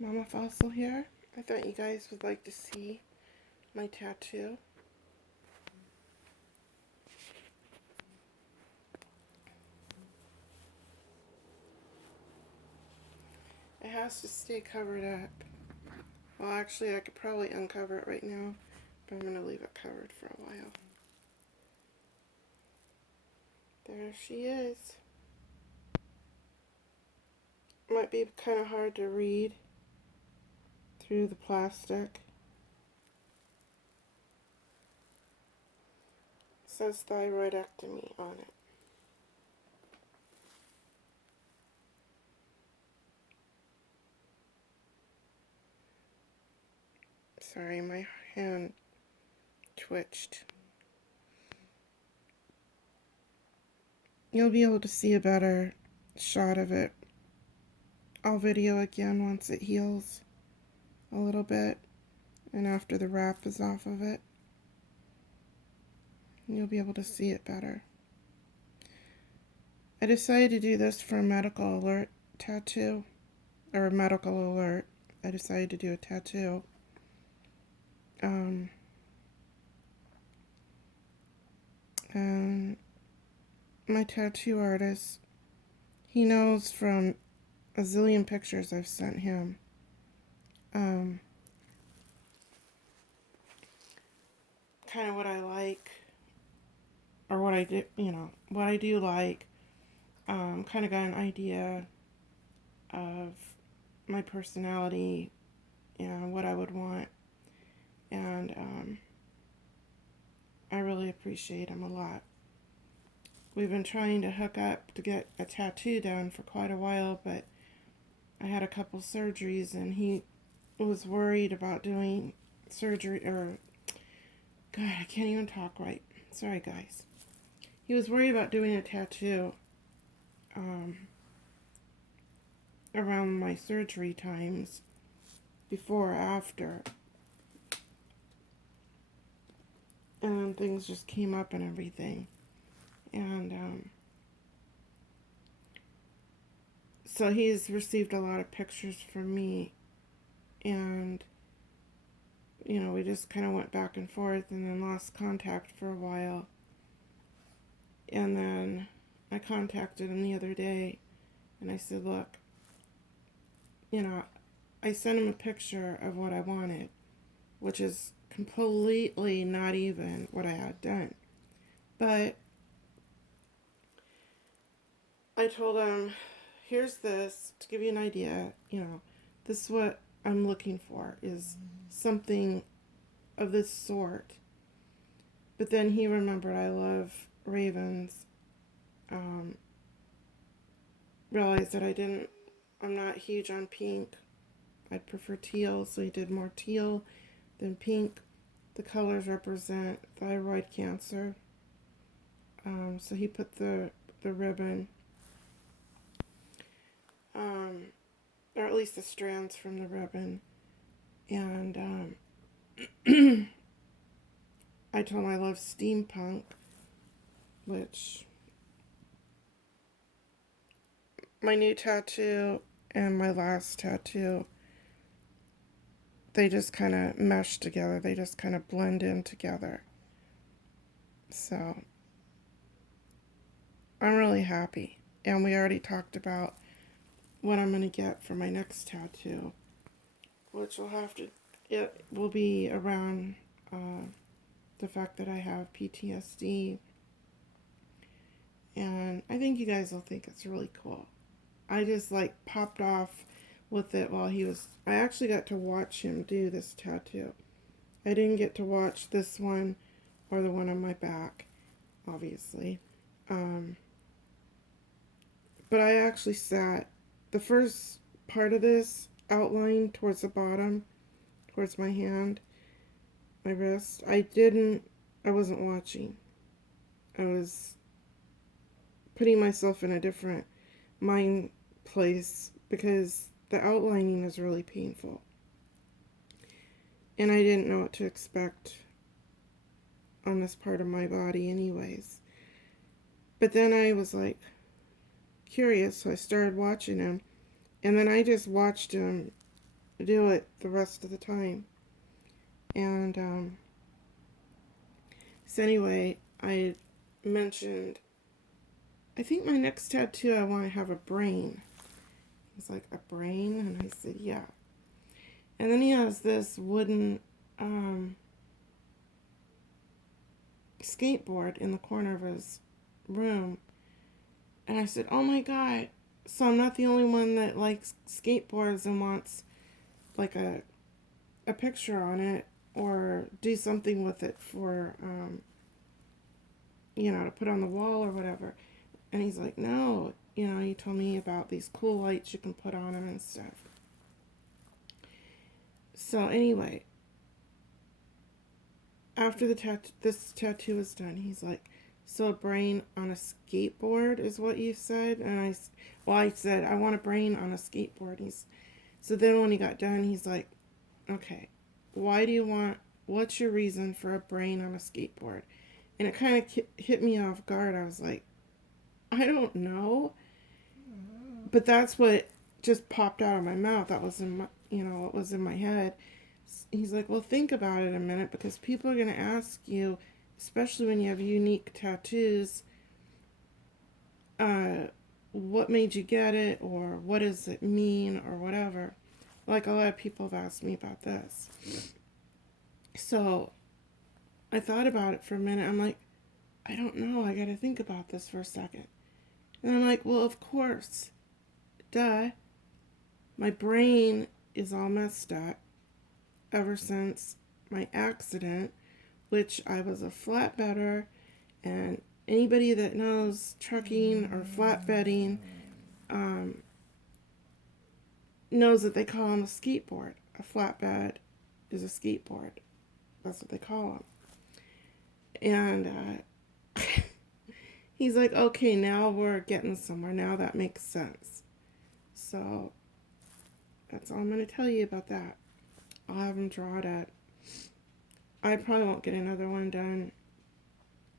Mama Fossil here. I thought you guys would like to see my tattoo. It has to stay covered up. Well, actually, I could probably uncover it right now, but I'm going to leave it covered for a while. There she is. Might be kind of hard to read through the plastic. It says thyroidectomy on it. Sorry, my hand twitched. You'll be able to see a better shot of it. I'll video again once it heals a little bit and after the wrap is off of it. You'll be able to see it better. I decided to do this for a medical alert tattoo, or a medical alert. I decided to do a tattoo. And my tattoo artist, he knows from a zillion pictures I've sent him. Kind of what I like, or what I do, what I do like. Kind of got an idea of my personality and what I would want, and I really appreciate him a lot. We've been trying to hook up to get a tattoo done for quite a while, but I had a couple surgeries and he was worried about doing surgery, or God, I can't even talk right. Sorry, guys. He was worried about doing a tattoo around my surgery times, before or after. And things just came up and everything. And so he's received a lot of pictures from me. And, we just kind of went back and forth and then lost contact for a while. And then I contacted him the other day and I said, look, I sent him a picture of what I wanted, which is completely not even what I had done. But I told him, here's this, to give you an idea, this is what I'm looking for, is something of this sort. But then he remembered I love ravens, realized that I'm not huge on pink. I'd prefer teal, so he did more teal than pink. The colors represent thyroid cancer. So he put the ribbon, or at least the strands from the ribbon. And I told him I love steampunk, which my new tattoo and my last tattoo, they just kind of mesh together. They just kind of blend in together. So I'm really happy. And we already talked about what I'm going to get for my next tattoo, which it will be around the fact that I have PTSD. And I think you guys will think it's really cool. I just popped off with it while I actually got to watch him do this tattoo. I didn't get to watch this one or the one on my back, obviously. But I actually sat, the first part of this outline towards the bottom, towards my hand, my wrist, I wasn't watching. I was putting myself in a different mind place because the outlining is really painful. And I didn't know what to expect on this part of my body anyways. But then I was curious, so I started watching him. And then I just watched him do it the rest of the time. And so anyway, I mentioned, I think my next tattoo I want to have a brain. He's like, a brain? And I said, yeah. And then he has this wooden skateboard in the corner of his room. And I said, oh my God. So I'm not the only one that likes skateboards and wants like a picture on it or do something with it for, to put on the wall or whatever. And he's like, no, he told me about these cool lights you can put on them and stuff. So anyway, after this tattoo was done, he's like, so a brain on a skateboard is what you said? And I said, I want a brain on a skateboard. So then when he got done, he's like, okay, what's your reason for a brain on a skateboard? And it kind of hit me off guard. I was like, I don't know. But that's what just popped out of my mouth. That was in my, what was in my head. He's like, well, think about it a minute, because people are going to ask you, especially when you have unique tattoos, what made you get it, or what does it mean, or whatever. Like, a lot of people have asked me about this. So I thought about it for a minute. I'm like, I don't know. I got to think about this for a second. And I'm like, well, of course. Duh. My brain is all messed up ever since my accident, which I was a flatbedder, and anybody that knows trucking or flatbedding knows that they call them a skateboard. A flatbed is a skateboard. That's what they call them. And he's like, okay, now we're getting somewhere. Now that makes sense. So that's all I'm going to tell you about that. I'll have him draw it up. I probably won't get another one done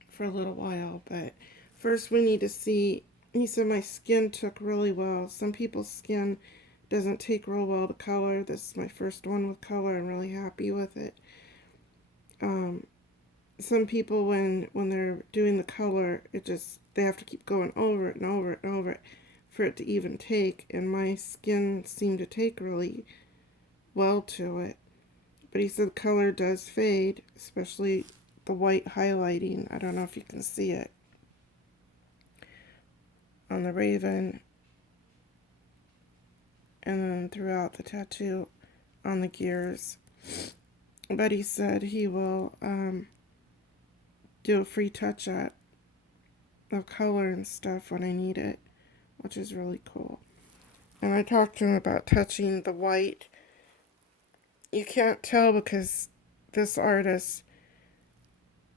for a little while, but first we need to see. He said my skin took really well. Some people's skin doesn't take real well to color. This is my first one with color. I'm really happy with it. Some people, when they're doing the color, they have to keep going over it and over it and over it for it to even take, and my skin seemed to take really well to it. But he said color does fade, especially the white highlighting. I don't know if you can see it on the raven, and then throughout the tattoo on the gears. But he said he will do a free touch-up of color and stuff when I need it, which is really cool. And I talked to him about touching the white. You can't tell because this artist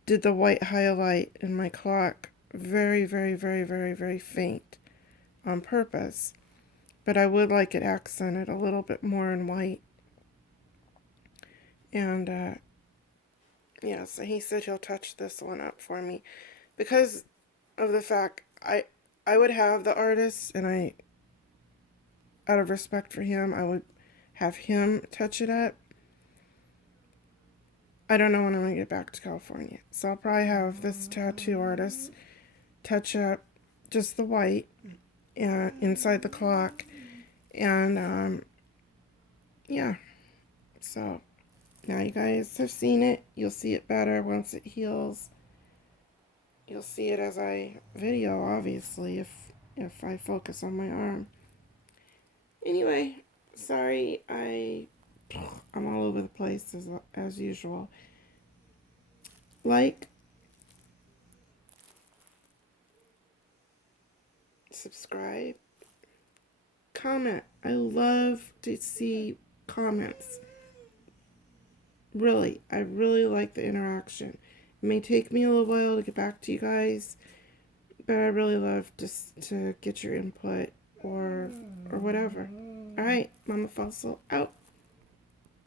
did the white highlight in my clock very, very, very, very, very faint on purpose. But I would like it accented a little bit more in white. And, so he said he'll touch this one up for me. Because of the fact I would have the artist, and out of respect for him, I would have him touch it up. I don't know when I'm going to get back to California. So I'll probably have this tattoo artist touch up just the white inside the clock. And, So now you guys have seen it. You'll see it better once it heals. You'll see it as I video, obviously, if I focus on my arm. Anyway, sorry, I'm all over the place as usual. Like, subscribe, comment. I love to see comments. Really, I really like the interaction. It may take me a little while to get back to you guys, but I really love just to get your input or whatever. All right, Mama Fossil out.